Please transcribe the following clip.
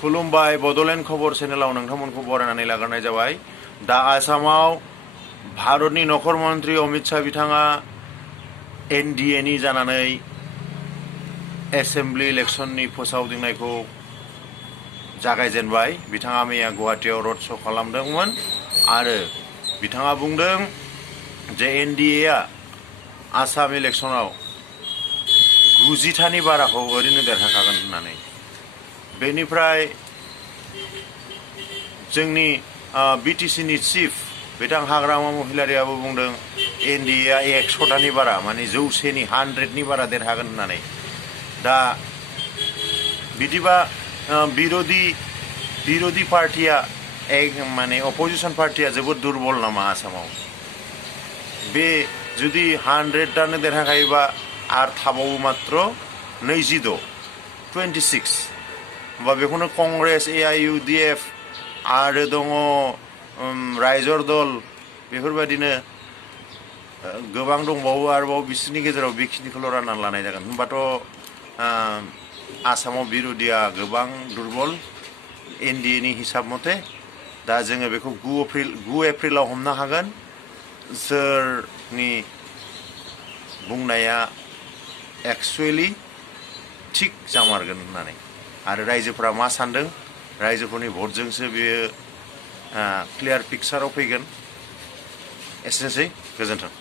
खुलुमबाय बड'लेण्ड खबर चेनेलाव नोंथांमोनखौ बरायनानै लाग्रोनाय जाबाय। दा आसामाव भारतनि नखर मन्त्रि अमित शाह बिथाङा NDA नि जानानै एसेम्बलि इलेक्शननि फोसावदिंनायखौ जागायजेनबाय। बिथाङा मैया गुवाहाटीयाव रड श' खालामदोंमोन आरो बिथाङा बुंदों जे NDA आ आसाम इलेक्शनाव 90थानि बाराखौ ओरैनो देरहाखागोन होननानै। बेनिफ्राय जोंनि BTC नि चिफ बिथां हाग्रामा महिलारियाबो बुंदों NDA आ 100थानि बारा माने 100नि 100नि बारा देरहागोन होननानै। दा बिदिबा बिरोधी पार्टिया माने अपोजिशन पार्टिया जोबोद दुर्बल नामा आसामाव? बे जुदि 100आनो देरहाखायोबा आरो थाबावो मात्र 26 होमबा बेखौनो कंग्रेस AIUDF आरो दङ रायजर दल बेफोरबायदिनो गोबां दंबावो आरोबाव बिसोरनि गेजेराव बेखिनिखौल' राननानै लानाय जागोन। होमबाथ' आसामाव बिरोधिया गोबां दुर्बल NDA नि हिसाब मथे। दा जोङो बेखौ 9 एप्रिलाव हमनो हागोन सोरनि बुंनाया एक्सुवेलि थिग जामारगोन होननानै। आरो रायजोफोरा मा सान्दों, रायजोफोरनि भटजोंसो बेयो क्लियार पिक्साराव फैगोन। एसेनोसै, गोजोन्थों।